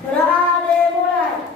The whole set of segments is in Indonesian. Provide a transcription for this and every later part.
Berdoa dimulai.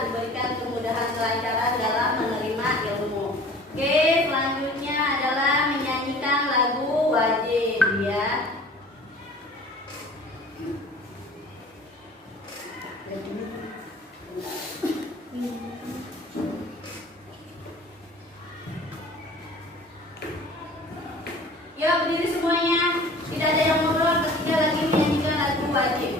Memberikan kemudahan kelancaran dalam menerima ilmu. Oke, selanjutnya adalah menyanyikan lagu wajib ya. Ya, berdiri semuanya. Tidak ada yang ngobrol ketika lagi menyanyikan lagu wajib.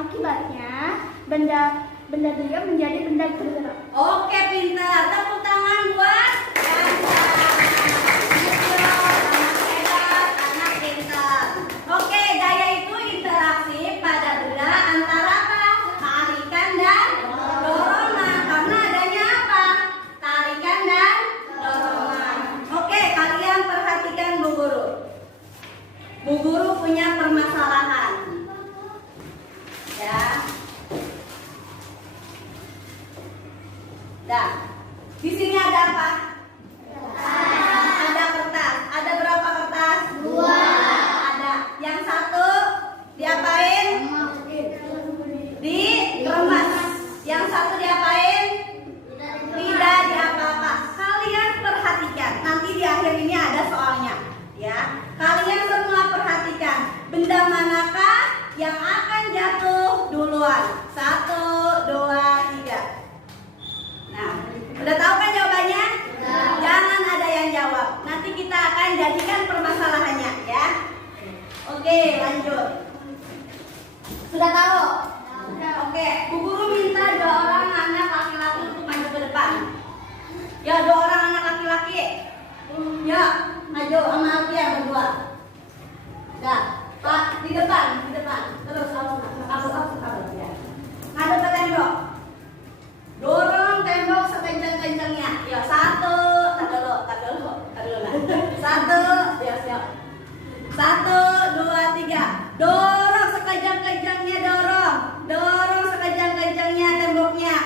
Akibatnya, benda diam menjadi benda bergerak. Oke, pintar. Tepuk tangan buat Kansa. Anak pintar. Oke, gaya itu interaksi pada benda antara apa? Tarikan dan dorongan. Karena adanya apa? Tarikan dan dorongan. Oke, kalian perhatikan Bu Guru. Bu Guru punya permasalahan. Ya. Nah, di sini ada apa? Ada kertas. Ada berapa kertas? 2. Ada. Yang satu diapain? Dikemas. Yang satu diapain? Tidak diapa-apa. Kalian perhatikan. Nanti di akhir ini ada soalnya. Ya, kalian semua perhatikan. Benda manakah yang akan jatuh duluan? 1, 2, 3. Nah, udah tahu kan jawabannya? Jangan ada yang jawab. Nanti kita akan jadikan permasalahannya, ya. Oke, lanjut. Sudah tahu? Oke, Bu Guru minta 2 orang anak laki-laki untuk maju ke depan. Ya, 2 orang anak laki-laki. Ya, maju sama Alfian berdua. Dah, Pak, di depan. Terus aku ya. Ngadep ke tembok. Dorong tembok sekencang-kencangnya. Ya, 1. Tar dulu. 1, siap. 1, 2, 3. Dorong sekejang-kejangnya, dorong sekejang-kejangnya temboknya.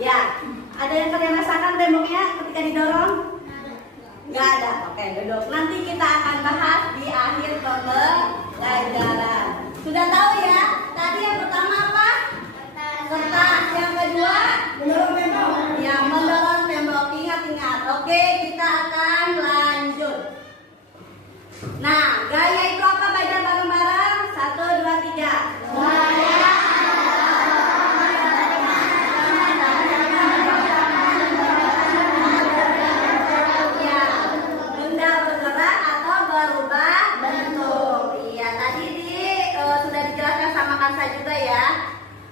Ya, ada yang kalian rasakan temboknya ketika didorong? Nggak ada. Oke, duduk. Nanti kita akan bahas di akhir pembelajaran. Sudah tahu ya? Tadi yang pertama apa? Kertas. Yang kedua? Mendorong tembok. Ya, mendorong tembok. Ingat. Oke, kita akan lanjut. Nah, gaya itu apa? Baca bareng-bareng. 1, 2, 3. Gaya. Ya, benda bergerak atau berubah bentuk. Iya, tadi sudah dijelaskan sama Kansa juga ya.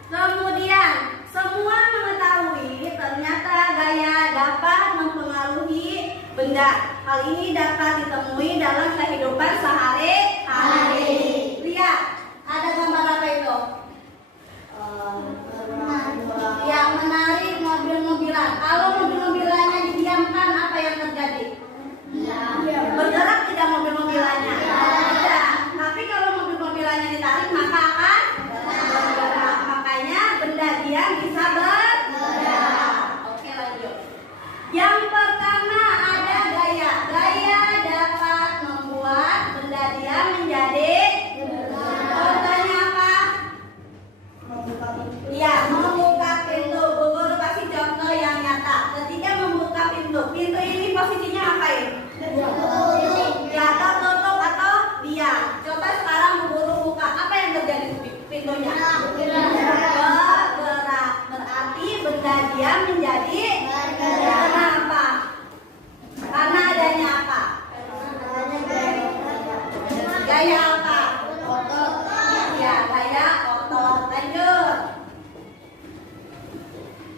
Kemudian, semua mengetahui ternyata gaya dapat mempengaruhi benda. Hal ini dapat ditemui dalam kehidupan sehari-hari. Lihat, ada gambar apa itu? Yang menarik mobil-mobilan. Kalau mobil-mobilannya didiamkan, apa yang terjadi? Bergerak tidak mobil-mobilannya? Tidak. Tapi kalau mobil-mobilannya ditarik, maka akan bergerak. Makanya benda diam bisa bergerak. Oke, lanjut. Yang pertama ada gaya. Gaya dapat membuat benda diam menjadi contohnya apa? Iya, membuka pintu. Bu Guru kasih contoh yang nyata. Ketika membuka pintu ini posisinya apain? Ya, tertutup atau diam. Coba sekarang Bu Guru buka. Apa yang terjadi pintunya? Bergerak. Berarti benda diam menjadi bergerak. Kenapa? Karena adanya apa? Gaya apa? Otot. Ya, gaya otot. Lanjut.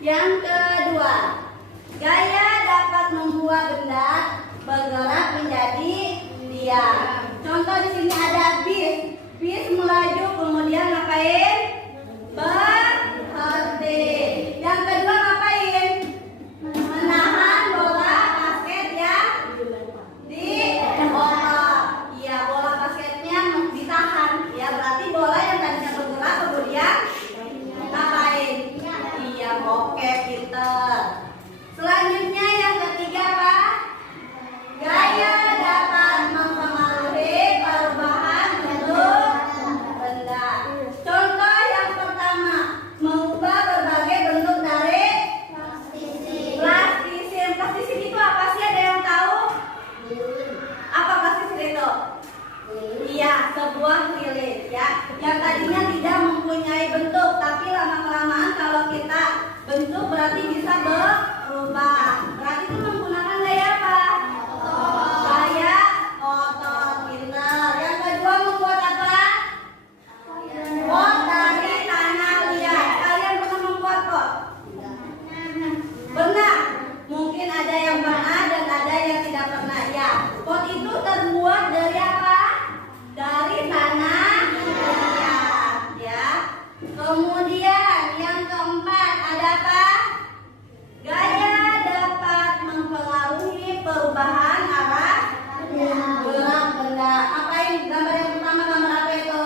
Yang kedua, gaya dapat membuat benda bergerak menjadi diam. Contoh di sini ada bis. Bis melaju kemudian ngapain? Berhenti. Yang kedua ngapain? Menahan bola basket yang dioper. Iya, bola basketnya ditahan. Ya, berarti bola yang tadinya bergerak kemudian ngapain? Iya, oke, pinter. Selanjutnya yang ketiga apa? Gaya dapat mempengaruhi perubahan bentuk benda. Contoh yang pertama, mengubah berbagai bentuk dari plastisin. Plastisin itu apa sih? Ada yang tahu? Apa plastisin itu? Iya, sebuah lilin ya. Yang tadinya tidak mempunyai bentuk, tapi lama-kelamaan kalau kita bentuk berarti bisa berubah. Berarti itu menggunakan gaya apa? Gaya otot. Pinter. Yang kedua membuat apa? Kotak. Kemudian yang keempat ada apa? Gaya dapat mempengaruhi perubahan arah gerak benda. Apa ini gambar yang pertama, gambar apa itu?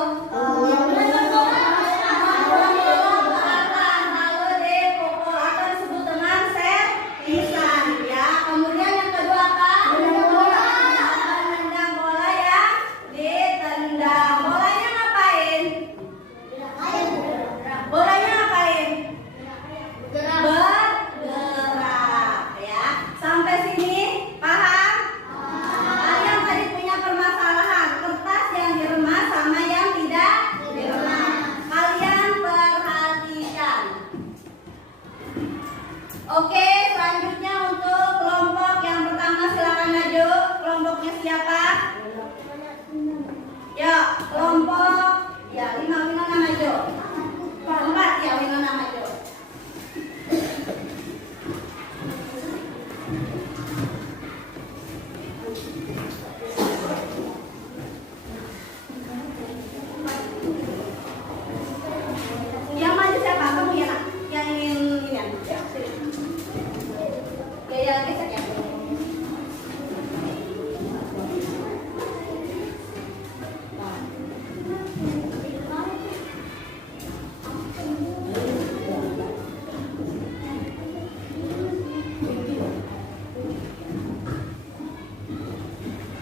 Oke, selanjutnya untuk kelompok yang pertama silakan maju. Kelompoknya siapa? Ya, kelompok ya Winona maju. Keempat ya Winona maju. Yang maju siapa? Kamu ya nak? Yang ingin ini ya? Gaya gesek ya.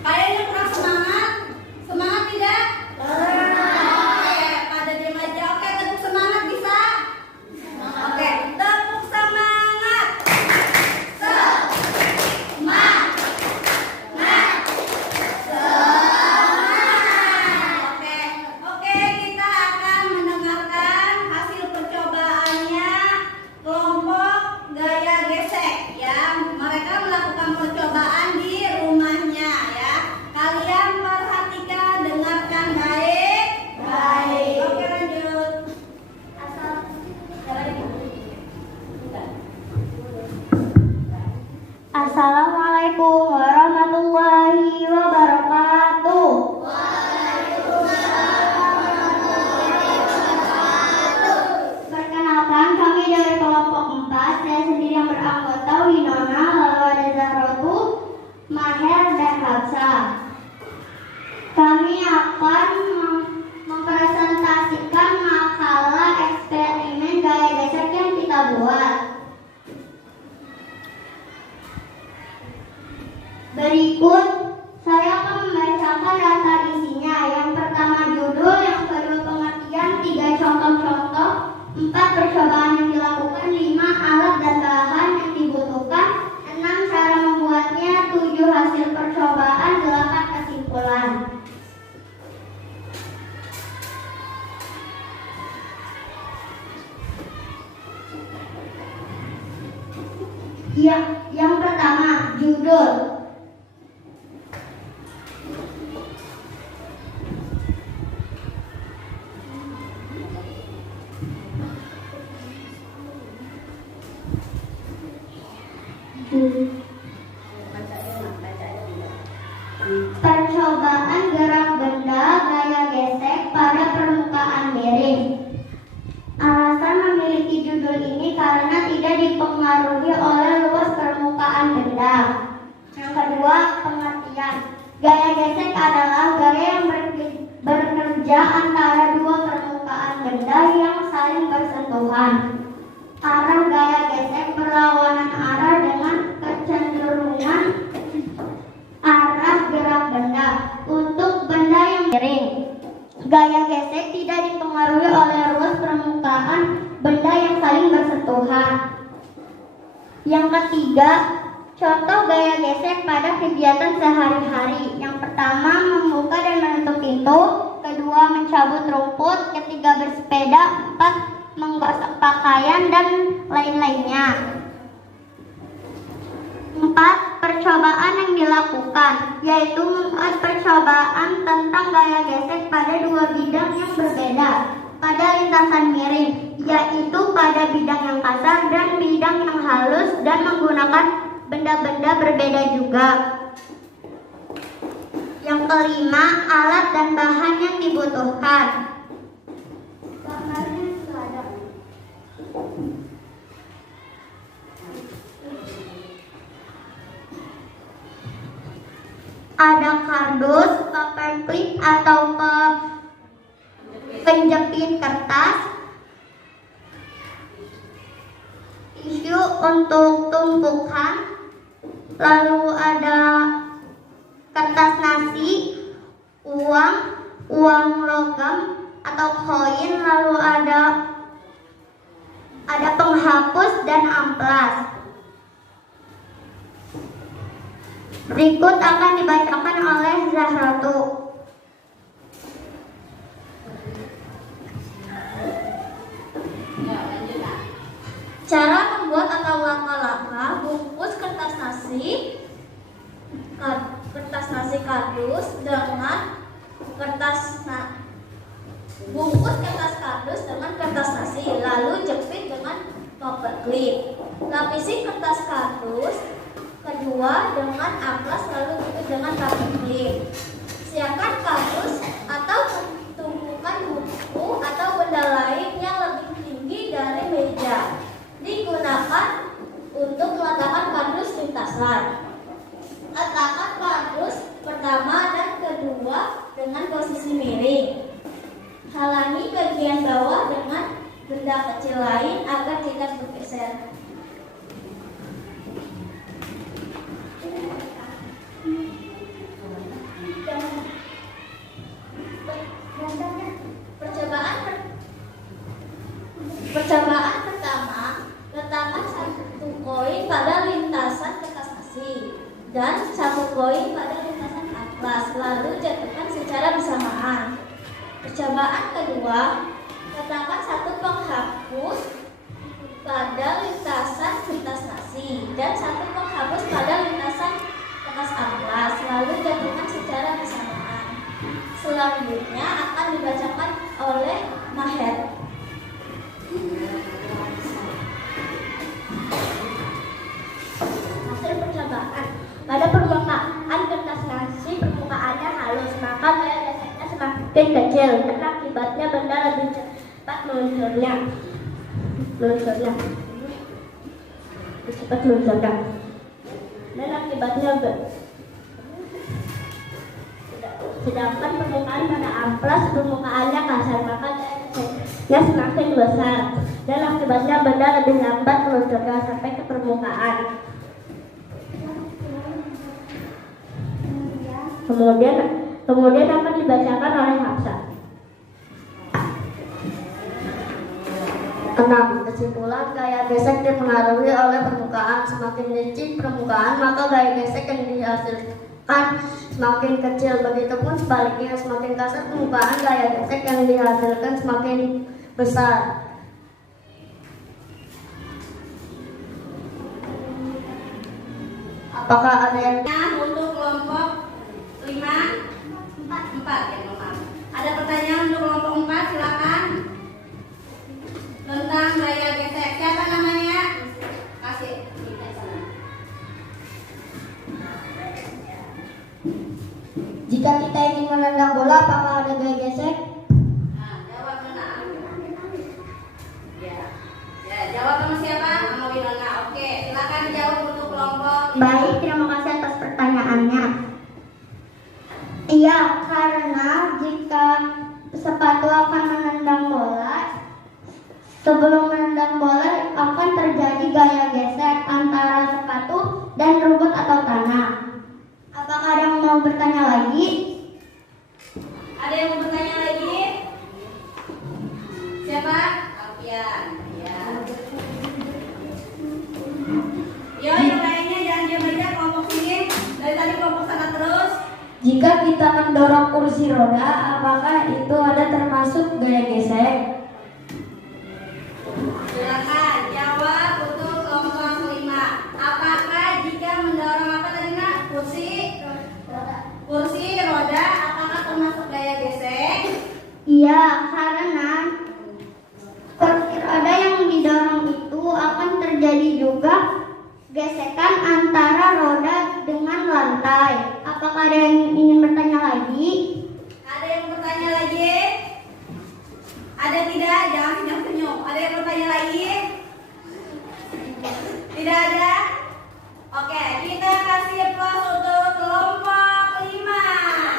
Kayaknya kurang semangat. Semangat tidak? Oke, pada diam aja. Oke, tepuk semangat bisa? Oke, tepuk semangat. Oke, kita akan mendengarkan hasil percobaannya kelompok gaya gesek ya. Mereka melakukan percobaan di rumahnya ya. Kalian perhatikan, dengarkan baik. Baik. Oke, lanjut. Assalamualaikum warahmatullahi wabarakatuh. Perkenalkan, kami dari kelompok 4. Saya sendiri yang beranggota Winona, lalu ada Zahratu, Maher, dan Hafsa. Kami akan mempresentasikan makalah eksperimen gaya gesek yang kita buat. Berikut saya akan membacakan daftar isinya. Yang pertama judul, yang kedua pengertian, 3 contoh-contoh, 4 percobaan yang dilakukan, 5 alat dan bahan yang dibutuhkan, 6 cara membuatnya, 7 hasil percobaan, 8 kesimpulan. Yang pertama judul. Percobaan gerak benda gaya gesek pada permukaan miring. Alasan memiliki judul ini karena tidak dipengaruhi oleh luas permukaan benda. Yang kedua, pengertian. Gaya gesek adalah gaya yang bekerja antara dua permukaan benda yang saling bersentuhan. Arah gaya gesek berlawanan arah dengan kecenderungan arah gerak benda untuk benda yang miring. Gaya gesek tidak dipengaruhi oleh ruas permukaan benda yang saling bersentuhan. Yang ketiga, contoh gaya gesek pada kegiatan sehari-hari. Yang pertama, membuka dan menutup pintu. Kedua, mencabut rumput. Ketiga, bersepeda. 4, menggosok pakaian dan lain-lainnya. 4. Percobaan yang dilakukan, yaitu membuat percobaan tentang gaya gesek pada dua bidang yang berbeda pada lintasan miring, yaitu pada bidang yang kasar dan bidang yang halus, dan menggunakan benda-benda berbeda juga. Yang kelima, alat dan bahan yang dibutuhkan. Gambarnya sudah ada. kardus, paperclip atau ke penjepit kertas, tisu untuk tumpukan, lalu ada kertas nasi, uang logam atau koin, lalu ada penghapus dan amplas. Berikut akan dibacakan oleh Zahratu. Cara membuat atau langkah-langkah bungkus kertas nasi kardus dengan bungkus kertas kardus dengan kertas nasi, lalu jepit dengan paperclip. Lapisi kertas kardus kedua dengan amplas, lalu jepit dengan paperclip. Siapkan kardus atau tumpukan buku atau benda lain yang lebih tinggi dari meja. Digunakan untuk meletakkan kardus lintasan. Letakkan kardus pertama dan kedua dengan posisi miring. Halangi bagian bawah dengan benda kecil lain agar tidak bergeser. Percobaan pertama, letakkan 1 koin pada lintasan kertas nasi dan 1 koin pada lintasan amplas, lalu jatuhkan secara bersamaan. Percobaan kedua, letakkan 1 penghapus pada lintasan kertas nasi dan 1 penghapus pada lintasan kertas amplas, lalu jatuhkan secara bersamaan. Selanjutnya akan dibacakan oleh Maher. Hasil percobaan. Pada permukaan kertas nasi permukaannya halus, maka gaya geseknya semakin kecil dan akibatnya benda lebih cepat meluncurnya. Dan akibatnya sedangkan permukaan pada amplas permukaannya kasar, maka gaya geseknya semakin besar dan akibatnya benda lebih lambat meluncurnya sampai ke permukaan. Kemudian akan dibacakan oleh Hafsa. 6. Kesimpulan, gaya gesek dipengaruhi oleh permukaan. Semakin licin permukaan, maka gaya gesek yang dihasilkan semakin kecil. Begitupun sebaliknya, semakin kasar permukaan, gaya gesek yang dihasilkan semakin besar. Apakah ada yang Untuk kelompok 5, 4 ya, maaf. Ada pertanyaan untuk kelompok 4, silakan. Tentang gaya gesek. Siapa namanya? Kasih. Jika kita ingin menendang bola, apakah ada gaya gesek? Nah, jawab benar. Ya, jawab sama siapa? Sama Winona. Oke, silakan jawab untuk kelompok. Baik, terima kasih atas pertanyaannya. Iya, karena jika sepatu akan menendang bola, sebelum menendang bola akan terjadi gaya gesek antara sepatu dan rumput atau tanah. Apakah ada yang mau bertanya lagi? Ada yang mau bertanya lagi? Siapa? Alfian. Ya. Yo, yang lainnya jangan diam aja, kelompok sini. Dari tadi kelompok sana terus. Jika kita mendorong kursi roda, apakah itu ada termasuk gaya gesek? Silakan jawab untuk kelompok 5. Apakah jika mendorong apa tadi nak? Kursi roda, apakah termasuk gaya gesek? Iya, karena kursi roda yang didorong itu akan terjadi juga gesekan antara roda dengan lantai. Apakah ada yang ingin bertanya lagi? Ada yang bertanya lagi? Ada tidak? Jangan senyum-senyum. Ada yang bertanya lagi? Tidak ada? Oke, kita kasih plus untuk kelompok 5.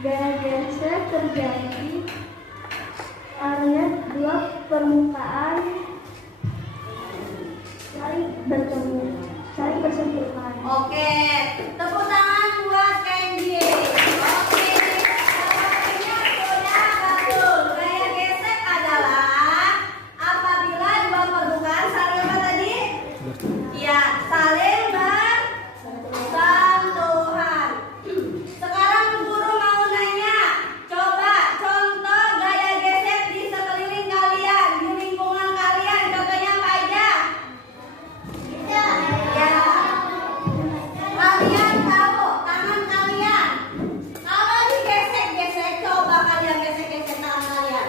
Gaya gesek terjadi karena dua permukaan saling bersentuhan. Oke, tepuk tangan buat Kenji. Oke, jawabannya sudah betul. Gaya gesek adalah apabila dua permukaan saling apa tadi? Ya, saling bersentuhan. Sekarang guru mau nanya, coba contoh gaya gesek di sekeliling kalian, di lingkungan kalian. Contohnya apa aja? Ya. Kalian tahu tangan kalian. Kalau digesek-gesek, coba kalian gesek-gesek tangan kalian.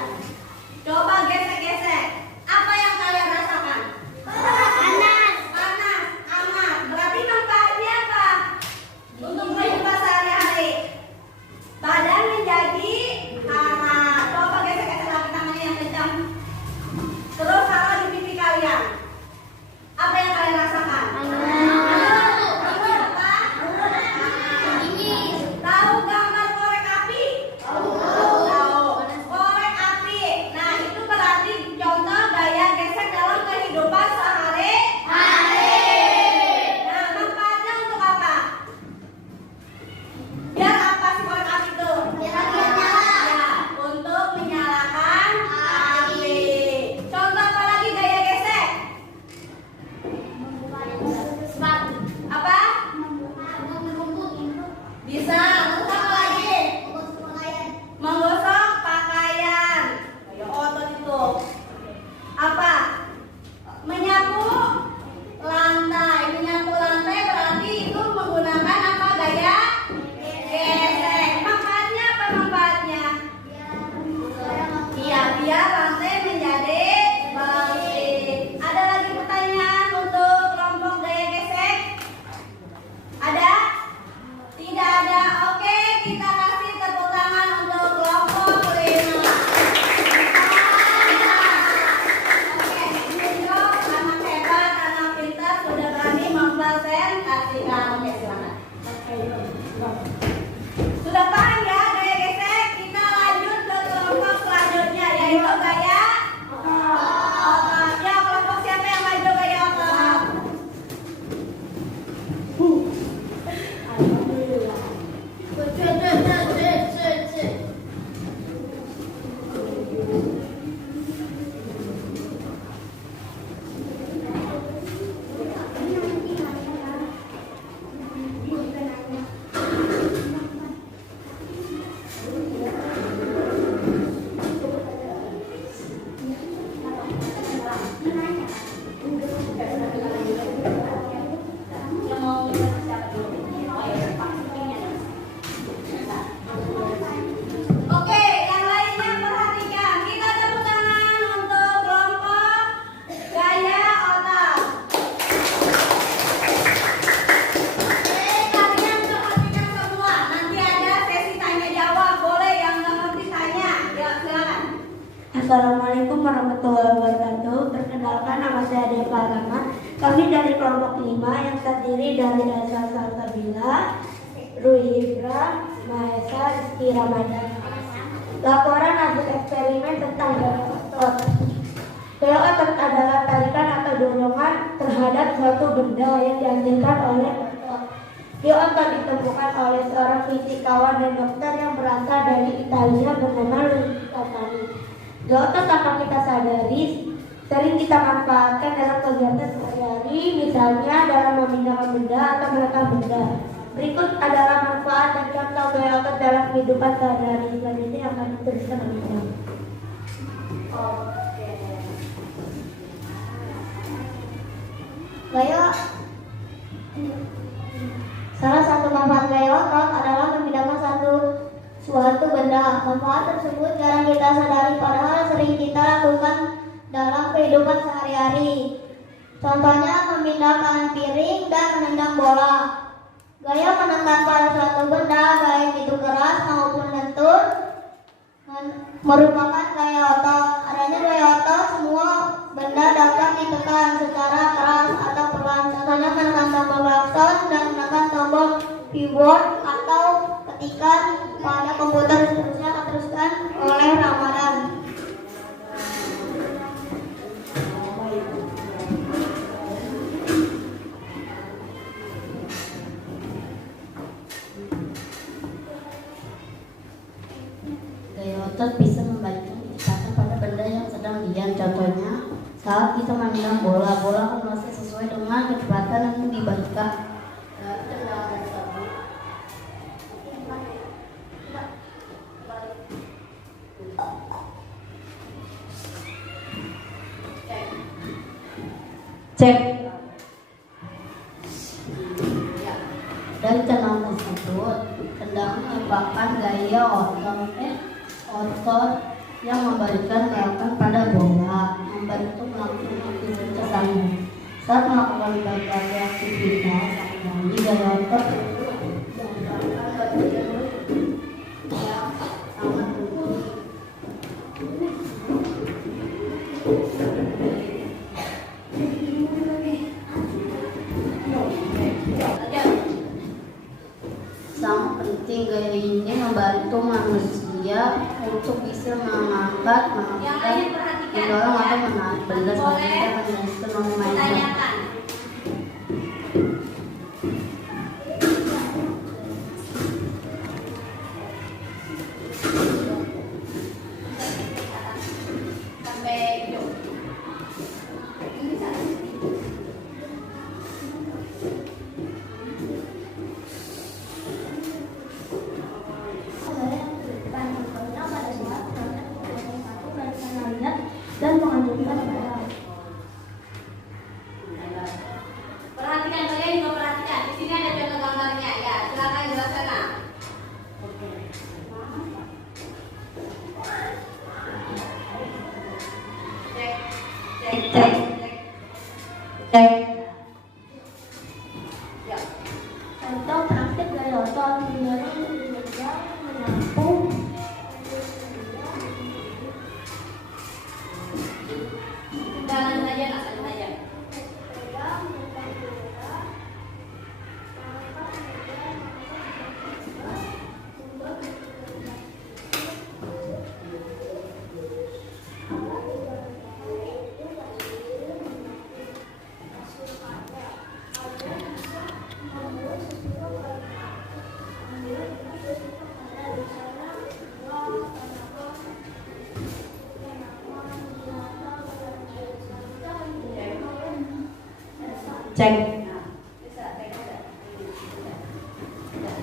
Coba gesek-gesek. Apa yang kalian rasakan? Panas. Panas, hangat. Berarti manfaatnya apa? Untuk kehidupan sehari-hari. Badan menjadi hangat. Coba gesek-gesek lagi tangannya yang kencang. Terus taruh di pipi kalian. Apa yang kalian rasakan? Tahu gambar korek api? Tahu. Korek api. Nah, itu berarti contoh gaya gesek dalam kehidupan sehari-hari. Nah, manfaatnya untuk apa? Biar apa sih korek api itu? Ya, untuk menyalakan api. Contoh apa lagi gaya gesek? Apa? Bisa. Terus apa lagi? Menggosok pakaian. Kayak otot itu. Apa? Menyapu lantai. Menyapu lantai berarti itu menggunakan apa gaya gesek. Manfaatnya apa manfaatnya? Iya, biar lantai menjadi bersih. Ada lagi pertanyaan untuk kelompok gaya gesek? Ada? Tidak ada. Oke, kita kasih tepuk tangan untuk kelompok 5. Oke, Indro, anak hebat, anak pintar, sudah berani mempresentasikan. Oke, silakan. Sudah paham ya gaya gesek? Kita lanjut ke kelompok selanjutnya, yaitu gaya otot. Ya, kelompok siapa yang maju gaya otot? Oke, yang lainnya perhatikan. Kita tepuk tangan untuk kelompok gaya otak. Kalian perhatikan semua. Nanti ada sesi tanya jawab. Boleh yang nggak ngerti tanya. Ya, silakan. Assalamualaikum warahmatullahi wabarakatuh. Perkenalkan, nama saya Deva Rahman. Kami dari kelompok 5 yang terdiri dari Esa Salsabila, Rui Ibra, Mahesa, Rizky Ramadan. Laporan hasil eksperimen tentang gaya otot. Gaya otot adalah tarikan atau dorongan terhadap suatu benda yang dihasilkan oleh otot. Gaya otot ditemukan oleh seorang fisikawan dan dokter yang berasal dari Italia bernama Luigi Catani. Gaya otot tanpa kita sadari sering kita manfaatkan dalam kegiatan sehari-hari, misalnya dalam memindahkan benda atau meletakkan benda. Berikut adalah manfaat dan contoh gaya otot dalam kehidupan sehari-hari. Selanjutnya akan dituliskan oleh saya. Gaya Salah satu manfaat gaya otot adalah memindahkan suatu benda. Manfaat tersebut jarang kita sadari, padahal sering kita lakukan dalam kehidupan sehari-hari. Contohnya memindahkan piring dan menendang bola. Gaya menekan pada suatu benda, baik itu keras maupun lentur, merupakan gaya otot. Adanya gaya otot, semua benda dapat ditekan secara keras atau pelan. Contohnya menekan tombol klakson dan menekan tombol keyboard atau praktikan pada komputer seterusnya akan teruskan oleh Ramadan. Gaya otot bisa membalikan kecepatan pada benda yang sedang diam. Contohnya, saat kita menendang bola akan melesat sesuai dengan kecepatan yang dibalikan. Cek. Dari tendangan tersebut, tendangan merupakan gaya otot yang memberikan gerakan pada bola, membantu melakukan aktivitas sehari. Saat melakukan berbagai aktivitas sehari, gaya otot itu merupakan bagian yang sangat penting. Sangat penting gaya ini membantu manusia untuk bisa mengangkat, mendorong atau menarik benda selanjutnya menjelaskan memainkan. Dan mengajukan barang. Perhatikan, kalian juga perhatikan. Di sini ada contoh gambarnya. Ya, silakan jelaskan. Nah. Cek. Ya. Contoh praktik gaya otot mendorong, menendang, menyapu. Jalan saja, langsung saja. Cek.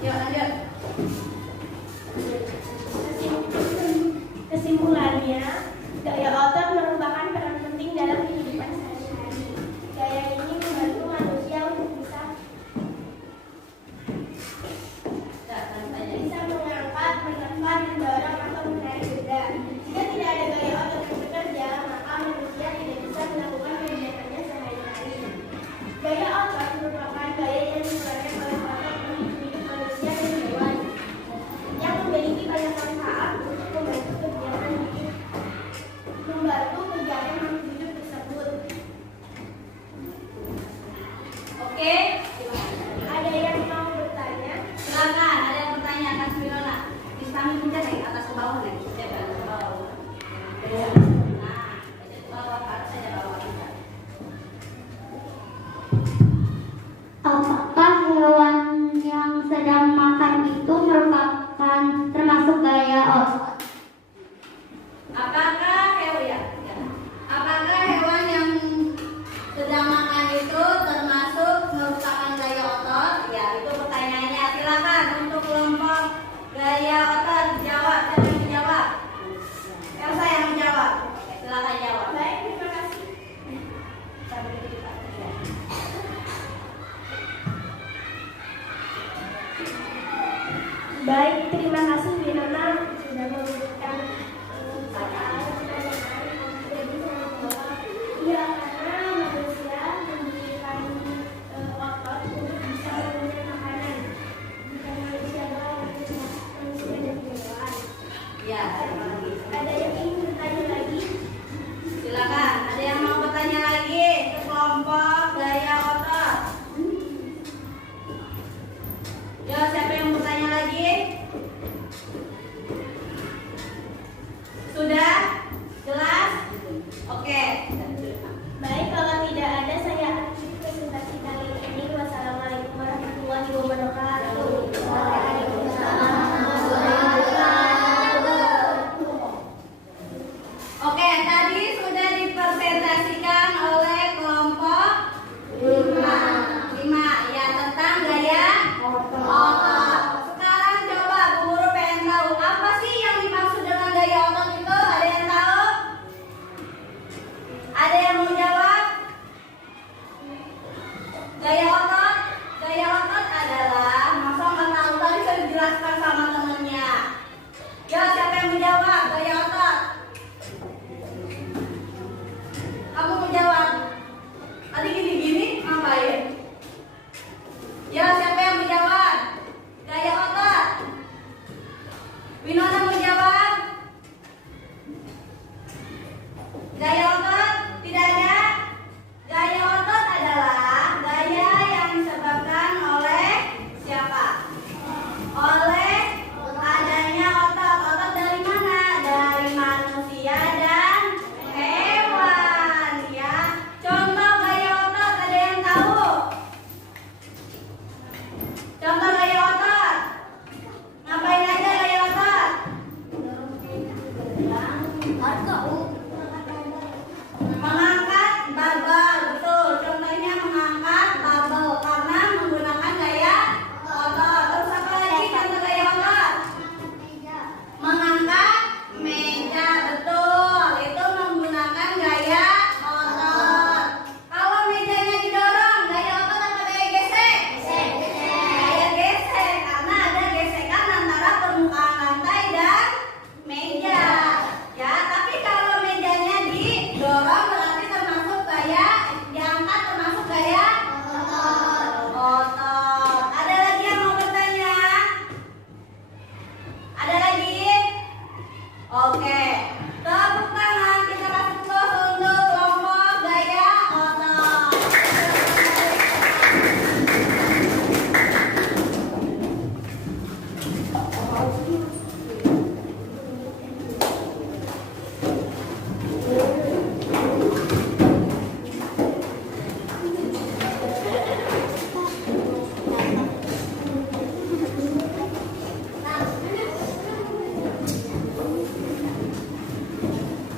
Yuk, lanjut. Kesimpulannya, gaya otot merupakan peran penting dalam kehidupan sehari-hari. Gaya ini membantu manusia untuk bisa mengangkat, menekan, mendorong, atau menarik benda. Jika tidak ada gaya otot yang bekerja, maka manusia tidak bisa melakukan kegiatannya sehari-hari. Gaya otot merupakan gaya yang dikeluarkan oleh otot hidup manusia dan hewan yang memiliki banyak manfaat untuk membantu kegiatan makhluk hidup tersebut. Oke. Ada yang mau bertanya? Silakan, ada yang bertanya Kak Spirona. Kami pindah dari atas ke bawah nih. Jangan ke bawah. Nah, ke bawah, ke atas saja bawah kita. Apakah hewan yang sedang makan itu merupakan termasuk gaya otot? Apakah hewan yang sedang makan itu termasuk merupakan gaya otot? Ya, itu pertanyaannya. Silakan untuk kelompok gaya otot jawab. Siapa yang menjawab? Elsa yang menjawab. Oke, silakan jawab. Baik, terima kasih. Baik, terima kasih Winona sudah memberikan pertanyaan. Ya, karena manusia memberikan otot untuk bisa mengunyah makanan. Bukan manusia doang, manusia dan hewan. Ya, Ada yang ingin bertanya lagi? silakan. Ada yang mau bertanya lagi ke kelompok gaya otot? Ya, siapa yang bertanya lagi? Winona mau jawab? Gaya otot tidak ada. Gaya otot adalah gaya yang disebabkan oleh siapa? Oleh adanya otot. Otot dari mana? Dari manusia dan hewan, ya. Contoh gaya otot ada yang tahu? Contoh gaya otot. Ngapain aja gaya otot? Mengangkat barbel, betul. Contohnya mengangkat barbel karena menggunakan gaya otot. Terus apa lagi contoh gaya otot? Mengangkat meja, betul. Itu menggunakan gaya otot. Kalau mejanya didorong, gaya otot apa gaya gesek? Gaya gesek, karena ada gesekan antara permukaan lantai dan meja. Ya, tapi kalau mejanya didorong berarti termasuk gaya diangkat, termasuk gaya otot. Ada lagi yang mau bertanya? Ada lagi? Oke. Tepuk tangan kita kasih plus untuk kelompok gaya otot.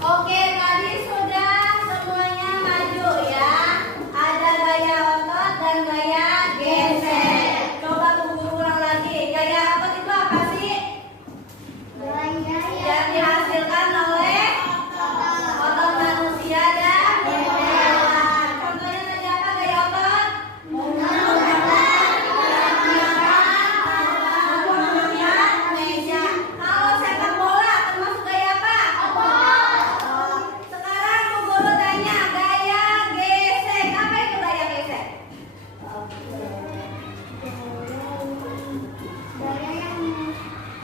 Oke, tadi sudah semuanya maju ya. Ada gaya otot dan gaya gesek. Coba Bu Guru ulang lagi. Gaya otot itu apa sih? Yang dihasilkan oleh otot manusia dan hewan. Contohnya tadi apa gaya otot? Mengangkat meja. Kalau sepak bola termasuk gaya apa? Sekarang Bu Guru tanya gaya gesek. Apa itu gaya gesek?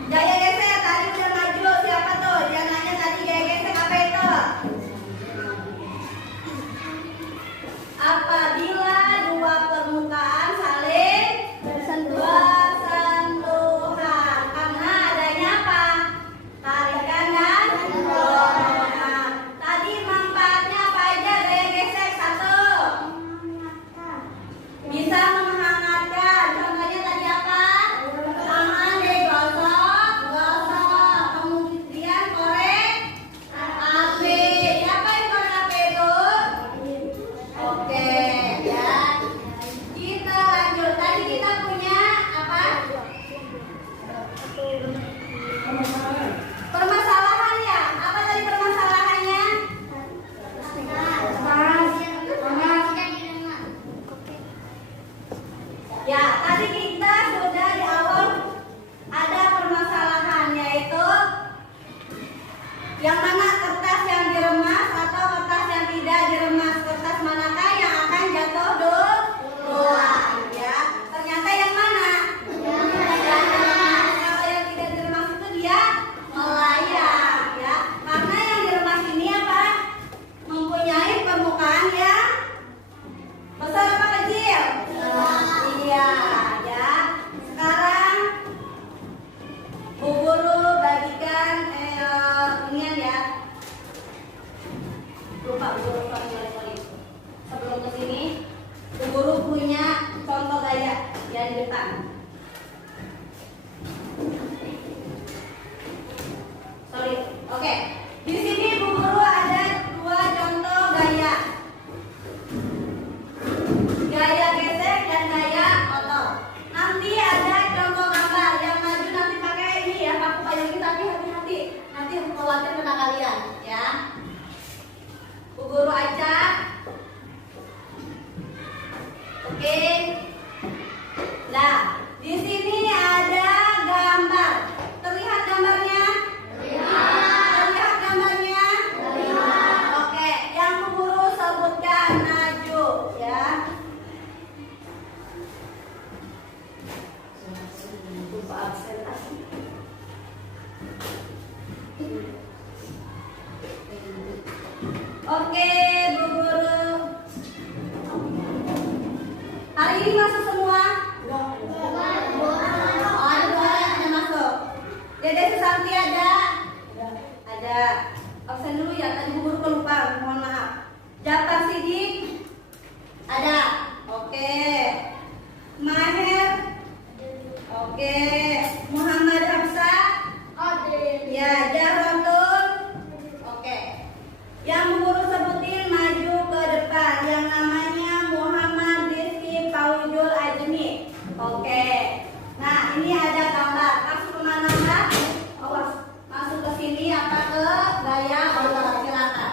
Gaya gesek tadi udah maju. Siapa tuh? Dia nanya tadi gaya gesek apa itu? Apabila dua permukaan saling bersentuhan karena adanya apa? Tarikan dan dorongan. Tadi manfaatnya apa aja gaya gesek? Satu, bisa menghangatkan. Contohnya tadi apa? Tangan digosok, kemudian korek api. Apa yang korek api itu? Oke, ya. Kita lanjut. Tadi kita punya apa? Permasalahan ya. Apa tadi permasalahannya? Ya, tadi kita sudah di awal ada permasalahan, yaitu yang mana kertas yang diremas atau kertas yang tidak diremas. Kertas manakah yang akan jatuh duluan? Ya, ternyata yang mana? Yang diremas. Kalau yang tidak diremas itu dia melayang, ya. Karena yang diremas ini apa? Mempunyai permukaan yang besar apa kecil? Iya, ya. Sekarang Bu Guru bagikan inian ya. Lupa Bu Guru, sorry. Sebelum kesini, Bu Guru punya contoh gaya ya di depan. Sorry, oke. Di sini Bu Guru ada dua contoh gaya. Gaya gesek dan gaya otot. Nanti ada contoh gambar yang maju nanti pakai ini ya, paku bayangin, tapi hati-hati. Nanti khawatir kena kalian ya. Bu Guru ajak. Oke. Nah, di sini ada gambar. Terlihat gambarnya? Terlihat gambarnya? Oke, yang Bu Guru sebutkan maju ya. Lupa absen. Oke, Bu Guru. Hari ini masuk semua? Oh, ada 2 yang ada masuk. Dede Susanti ada? Ada. Absen dulu ya, tadi Bu Guru kelupa, mohon maaf. Jafar Sidik? Ada. Oke. Maher? Oke. Muhammad Hamzah? Ya, Jahrotun? Oke. Yang Bu Guru sebutin maju ke depan. Yang namanya Muhammad Rizky Fauzul Ajmi. Oke. Nah, ini ada gambar. Masuk kemana, Mbak? Awas. Masuk ke sini apa ke gaya olah? Silakan.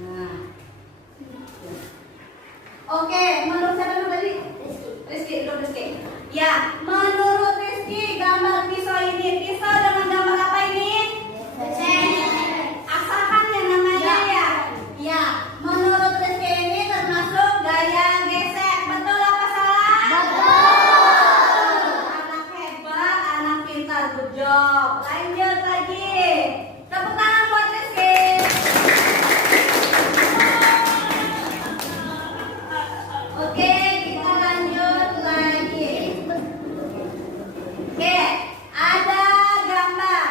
Nah. Oke, menurut siapa dulu tadi? Rizky, dulu Rizky. Ya, menurut Rizky gambar pisau ini, pisau dengan gambar apa ini? Asalkan yang namanya ya. Ya, menurut Rizky ini termasuk gaya gesek. Betul apa salah? Betul. Anak hebat, anak pintar, good job. Lanjut lagi. Tepuk tangan buat Rizky. Oke, kita lanjut lagi. Oke, ada gambar.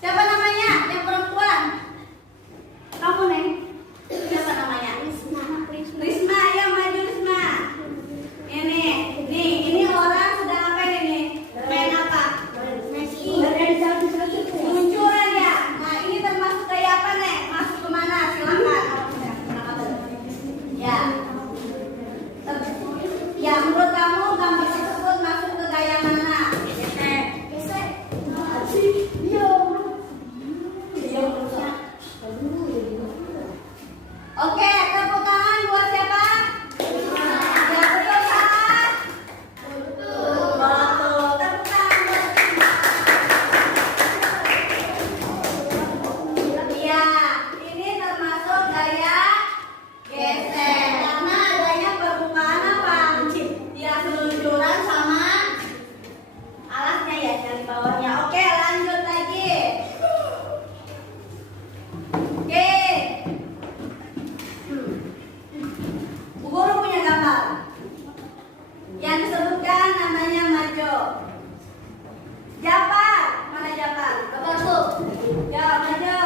Siapa namanya? Yang perempuan? Kamu, Neng. Siapa namanya? Risma, ya maju Risma. Ini, nih, ini orang sedang apa ini? Main apa? Luncuran ya. Nah, ini termasuk gaya apa, Nek? Masuk kemana? Silakan. Ya. Ya, menurut kamu gambar tersebut masuk ke gaya mana? Oke, tepuk tangan buat siapa? Ya, betul salah? Betul. Tepuk tangan buat Iya, ini termasuk gaya gesek. Karena adanya permukaan apa? Ya, seluncuran sama alasnya ya, yang di bawahnya. Oke, lanjut lagi. Oke. Bu Guru punya gambar. Yang disebutkan namanya Majo. Jafar, mana Jafar? Jafar tuh. Ya, Majo.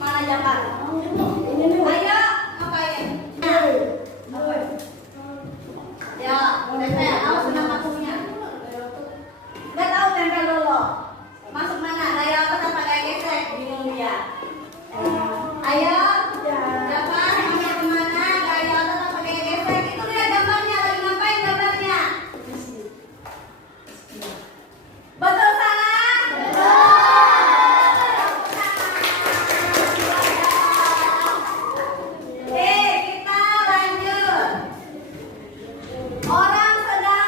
Mana Jafar? Ayo, ngapain? Ya, udah saya tahu senang punya. Nggak tahu tempel dulu. Masuk mana? Gaya apa tanpa gaya gesek? Bingung dia. Ayo, Jafar, masuk kemana? Gaya apa tanpa gaya gesek? Itu dia gambarnya. Lagi ngapain gambarnya? Betul salah? Oke, kita lanjut. Orang sedang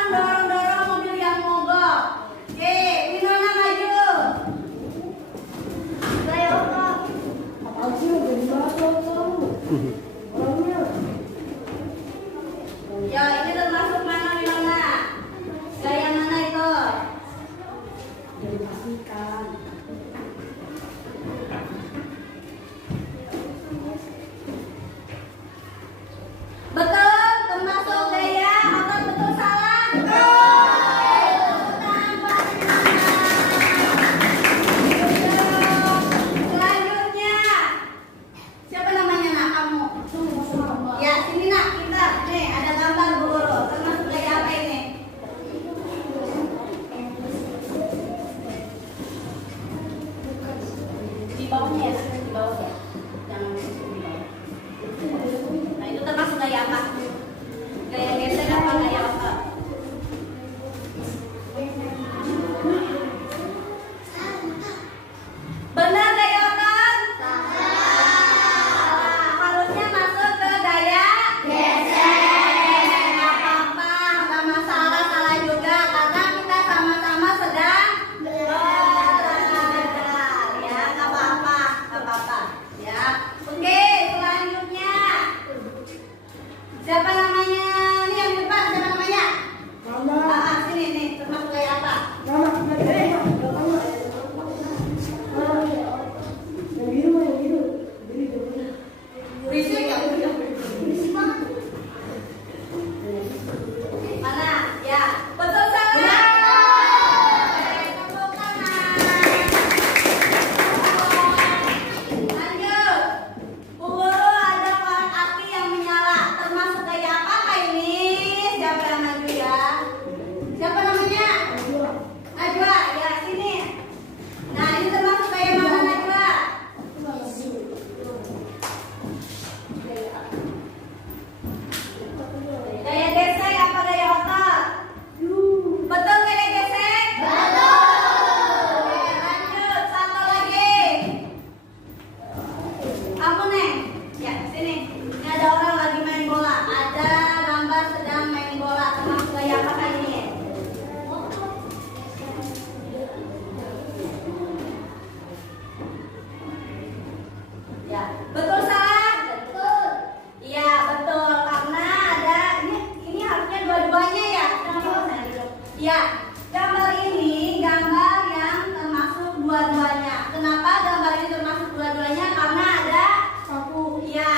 Ya, gambar ini gambar yang termasuk dua-duanya. Kenapa gambar ini termasuk dua-duanya? Karena ada satu. Ya,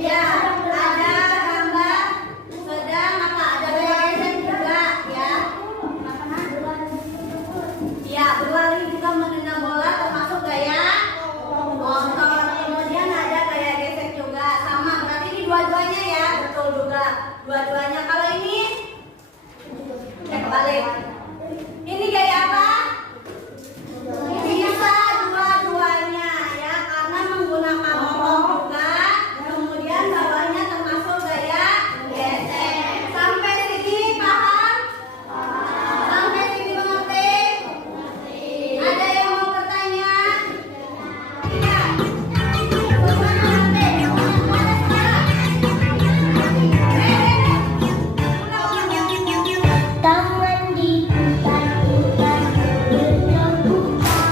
ya, ada gambar sedang apa? Ada gesek juga, ya. Ya, berlari juga menendang bola termasuk gaya motor. Kemudian ada gaya gesek juga, sama. Berarti ini dua-duanya ya, betul juga. Dua-duanya. Kalau ini cek balik. Ini gaya apa? Bisa dua-duanya ya, karena menggunakan motor juga. Kemudian bawahnya termasuk gaya gesek. Sampai sini paham? Sampai sini mengerti? Ada yang mau bertanya? Iya. Semua mengerti? Tangan diputar-putar berdebutan.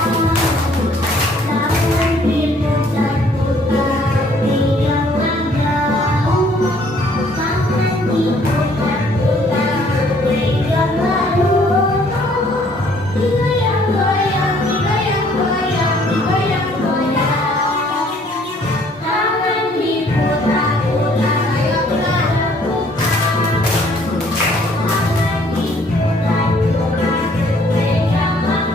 Tangan diputar-putar biarlah jauh. Tangan diputar-putar biarlah lurus. Digoyang-goyang, digoyang-goyang, digoyang-goyang. Tangan diputar-putar berdebutan. Tangan diputar-putar berdebutan.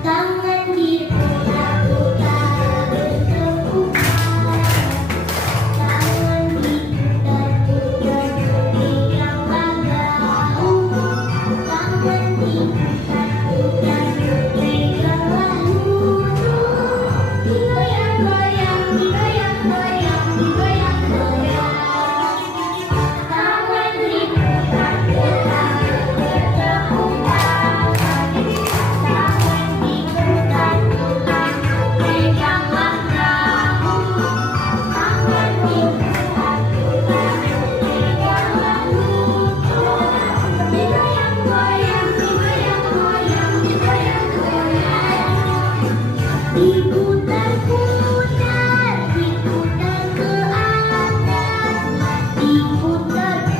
Tangan diputar-putar biarlah jauh. Tangan diputar-putar biarlah lurus. Digoyang-goyang, digoyang-goyang, digoyang-goyang. Tangan diputar-putar berdebutan. Tangan diputar-putar peganglah jauh. Tangan diputar-putar peganglah lurus. Digoyang-goyang, digoyang-goyang, digoyang-goyang. Diputar-putar, diputar ke atas. Diputar-putar,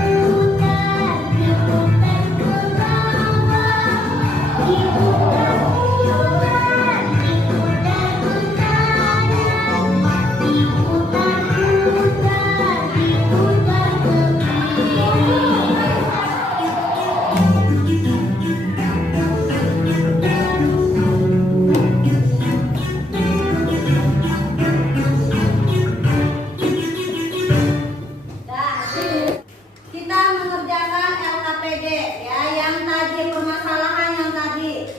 diputar ke bawah. Diputar-putar, diputar ke kanan. Diputar-putar, diputar ke kiri. Nah, kita mengerjakan LKPD ya, yang tadi permasalahan yang tadi.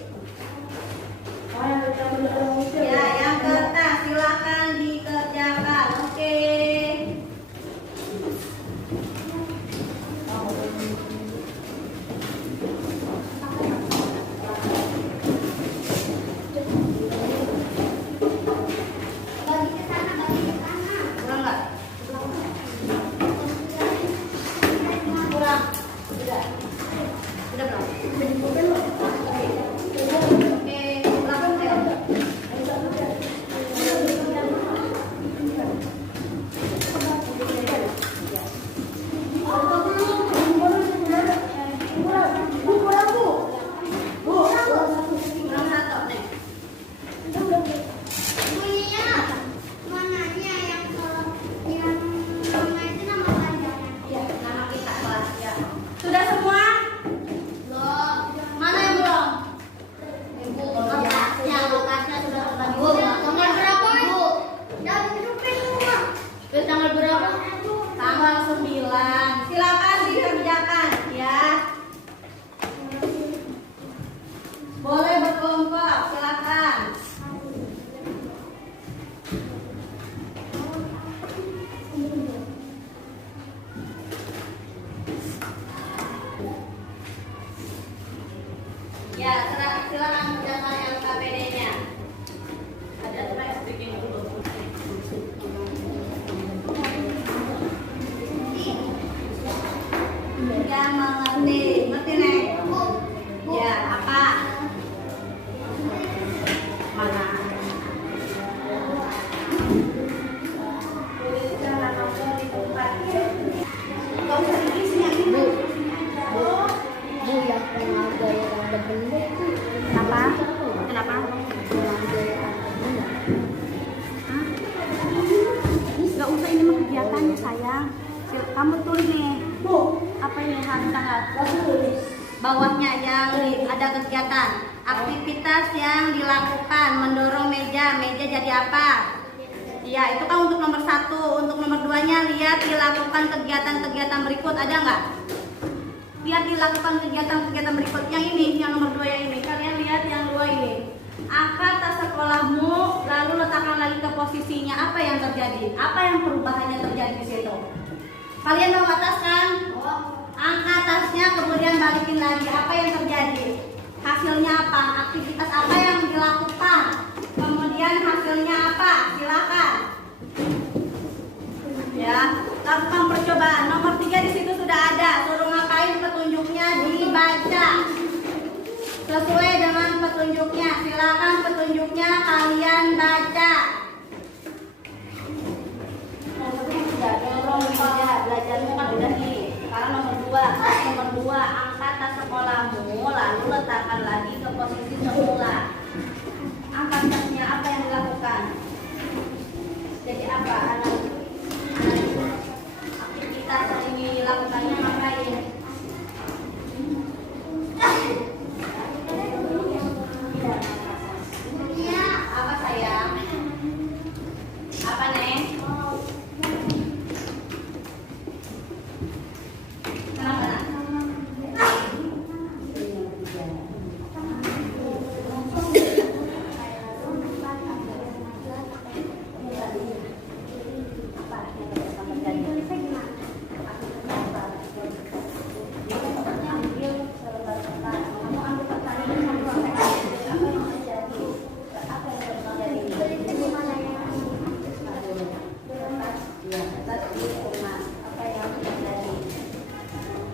Ya, yang kertas silakan dikerjakan. Oke. Bagi ke sana, bagi ke sana. Kurang nggak? Kurang. Sudah. Sudah belum? Oke, langsung ya. Kurang satu nih. Bunyinya mananya yang nama itu nama panjangnya? Ya, nama kita kelas ya. Sudah semua? Belum. Mana yang belum? Ibu, kertasnya sudah terbagi. Bu, tanggal berapa? Bu, udah dihidup semua. Tanggal berapa? Tanggal 9. Silakan dikerjakan. berkelompok, silakan. Ya, silakan kerjakan LKPD-nya. Ada tugas bikin dulu. Ya, mengerti. Ngerti, Nek? Ya, apa? Mana? Tuliskan nomor di tempat. Kau usah diisi yang ini. Bu, yang pengajar yang ada benar itu. Kenapa? Kenapa? Pengajar yang ada benar. Gak usah, ini mah kegiatannya sayang. Kamu tulis nih. Bu, apa ini hari tanggal? Bawahnya yang ada kegiatan. Aktivitas yang dilakukan mendorong meja. Meja jadi apa? Ya, itu kan untuk nomor 1. Untuk nomor 2-nya lihat dilakukan kegiatan-kegiatan berikut. Ada nggak? Lihat dilakukan kegiatan-kegiatan berikut. Yang ini, yang nomor 2 yang ini. Kalian lihat yang 2 ini. Angkat tas sekolahmu, lalu letakkan lagi ke posisinya. Apa yang terjadi? Apa yang perubahannya terjadi di situ? Kalian tahu atas kan? Angkat tasnya, kemudian balikin lagi. Apa yang terjadi? Hasilnya apa? Aktivitas apa yang dilakukan? Kemudian hasilnya apa? Silakan. Ya, lakukan percobaan. Nomor 3 di situ sudah ada. Suruh ngapain petunjuknya dibaca. Sesuai dengan petunjuknya. Silakan petunjuknya kalian baca. Dorong meja, belajarmu kan udah nih. Sekarang nomor 2. Nomor 2, angkat tas sekolahmu, lalu letakkan lagi ke posisi semula. Angkat tasnya, apa yang dilakukan? Jadi apa? Aktivitas yang ini dilakukannya ngapain? Apa sayang? Apa Neng? Kenapa Nak?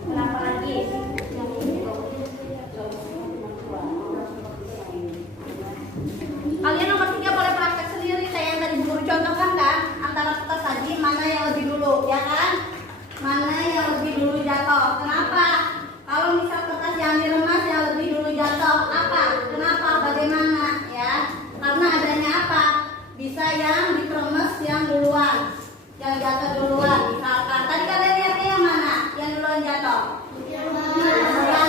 Kenapa lagi? Kalian nomor 3 boleh praktek sendiri. Saya yang tadi guru contohkan kan, antara kertas tadi mana yang lebih dulu, ya kan? Mana yang lebih dulu jatuh? Kenapa? Kalau misal kertas yang diremas yang lebih dulu jatuh, apa? Kenapa? Bagaimana? Ya, karena adanya apa? Bisa yang dikeremes yang duluan, yang jatuh duluan. Misalkan tadi kalian lihatnya yang mana? Yang duluan jatuh. Yang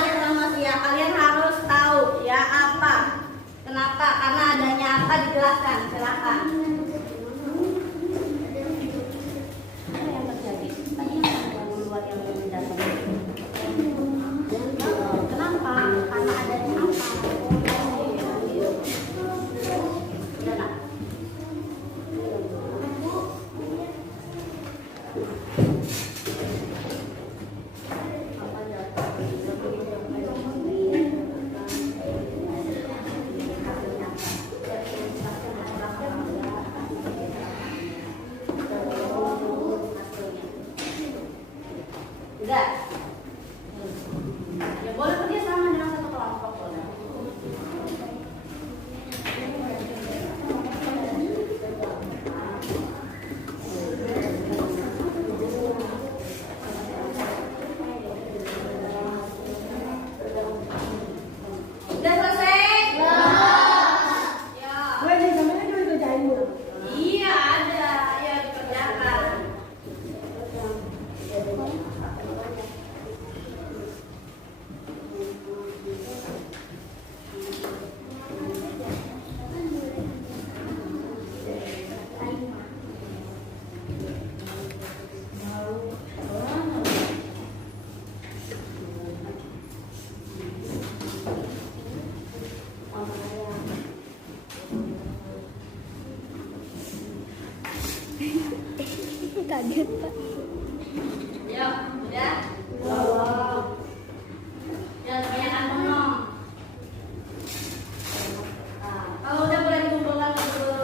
dikeremes ya. Kalian harus tahu ya apa? Kenapa? Karena adanya apa dijelaskan. Silakan. Apa yang terjadi? Yang duluan yang belum jatuh. Kenapa? Karena adanya apa? Udah nak? Enggak. Ya boleh kerja sama dengan satu kelompok boleh. Udah selesai? Ya. Iya ada, ya dikerjakan. kaget Pak. Ya, udah. Ya, kebanyakan ngomong. Kalau udah boleh dikumpulkan dulu.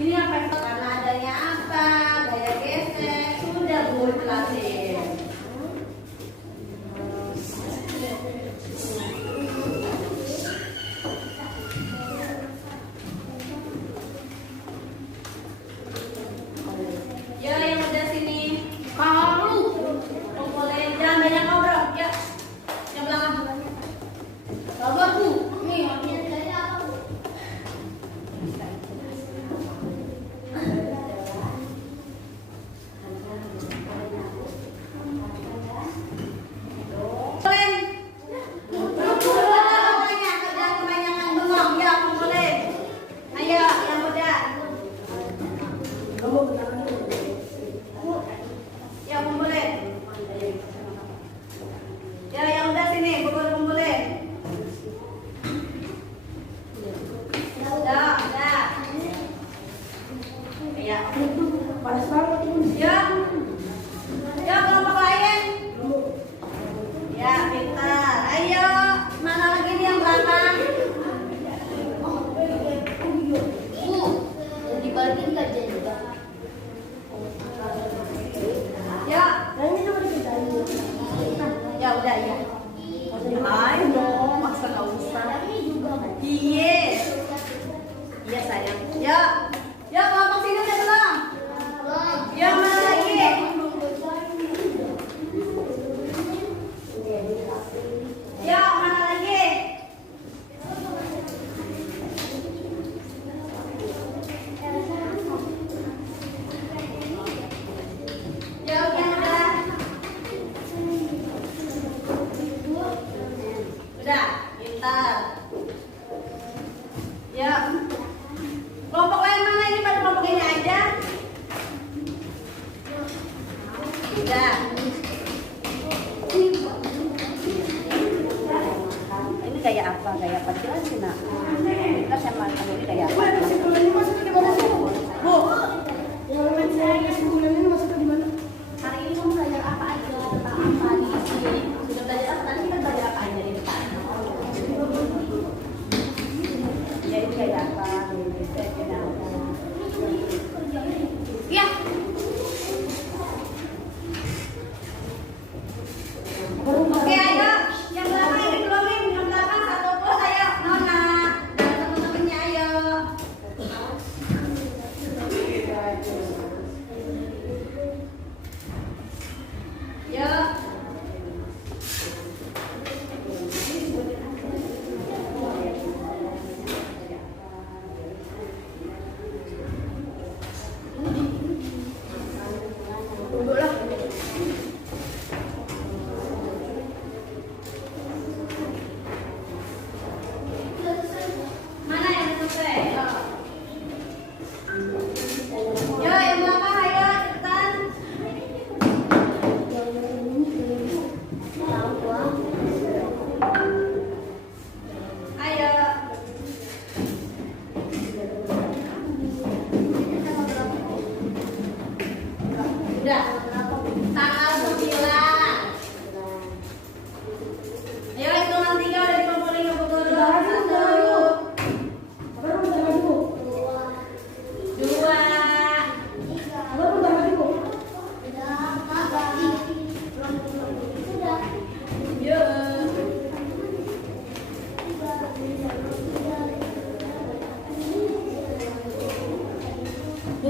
Ini apa? Karena adanya apa? Gaya gesek. Sudah Bu jelasin. Ya, yang udah sini. Malu. Boleh jangan banyak ngobrol. Ya. Yang belakang. Sabar Bu. Nih, ya kelompok lain. Ya, pintar. Ayo, mana lagi nih yang belakang? Dibalikin kerja juga. Ya. Ya udah ya. Ayo, masa nggak usah. Iya. Iya sayang. Ya. Ya kelompok sini udah belum? Ya mana lagi? Ya mana lagi? Ya udah. Udah, pintar. Ya. Kelompok lain mana ini? Pada kelompok ini aja. Udah. Ini kayak apa? Kayak apa? Jelasin nak. Kita sama kamu ini kayak apa? Bu. Hari ini kamu belajar apa aja? Tentang apa nih? Sudah belajar apa? Tadi kita belajar apa aja di depan? Ya ini kayak apa? Ya. Oke, ayo. Yang belakang ini belum nih. Yang belakang satu pun ayo. Nona. Dan teman-temannya ayo.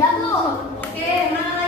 Ya, Bu. Oke, nah